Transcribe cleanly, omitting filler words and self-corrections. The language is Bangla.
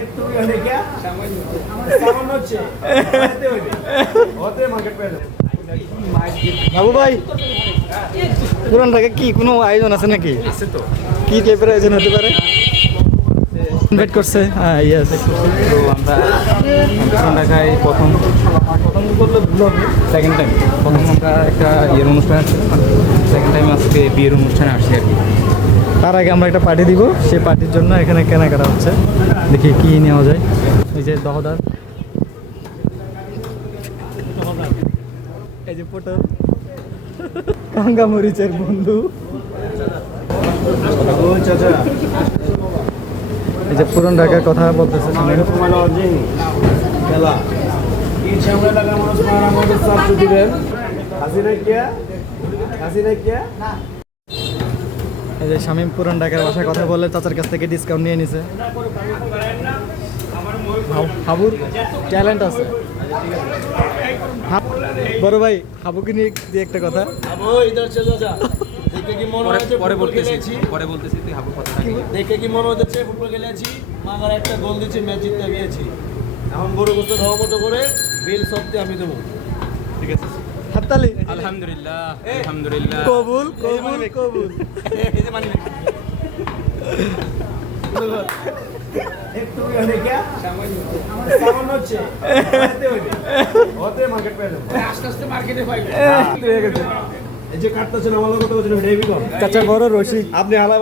একটু হলে কি সামান্য হচ্ছে হতে মার্কেট পেয়ে যাবে। বাবু ভাই, পুরান ঢাকা কি কোনো আয়োজন আছে নাকি? আছে তো। কি টাইপের আয়োজন হতে পারে? ইনভাইট করছে, হ্যাঁ ইয়েস। তো আমরা পুরান ঢাকায় প্রথম বললে ভুল হবে, সেকেন্ড টাইম। প্রথম আমরা একটা ইয়ের অনুষ্ঠান আসছি, সেকেন্ড টাইম আজকে বিয়ের অনুষ্ঠানে আসছি আর কি। তার আগে আমরা একটা পার্টি দিব, সেই পার্টির জন্য এখানে কেনাকাটা হচ্ছে। দেখি কি নেওয়া যায়। এই যে দহদার, এই যে পটল, কাঙ্গা মরিচের বন্ধু, ও চাচা এই যে পুরান ঢাকার কথা বলতেছে। মানে অরিজিন খেলা এই সামনে লাগা মানুষ মারা আমাদের সাথ দিবেন হাসিনা কিয়া এই যে শামীম পুরান ঢাকার ভাষায় কথা বলে চাচার কাছ থেকে ডিসকাউন্ট নিয়ে নিছে। হাবুর ট্যালেন্ট আছে। বড় ভাই, হাবুকে নিয়ে দিয়ে একটা কথা। আবো ইধার চলে যা দেখে কি মনে হচ্ছে পরে ফুটবল বলতেছি, খেলেছি তুই হাবুর কথাটা দেখে কি মনে হচ্ছে ফুটবল খেলেছি মাগার একটা গোল দিয়েছি ম্যাচ জিতে গিয়েছি এখন গরু গোস্ত খাওয়া মতো করে বিল সবতে আমি দেবো ঠিক আছে। হাততালি। আলহামদুলিল্লাহ, আলহামদুলিল্লাহ। কবুল কবুল কবুল। এই যে মানি একটু হলে কি সামান্য হচ্ছে হতে মার্কেট পেয়ে যাবে আস্তে আস্তে মার্কেটে পাইবে এই যে কাটতেছেন আমার কথা বলছেন হেভি কম চাচা বড় রসিক। আপনি হালা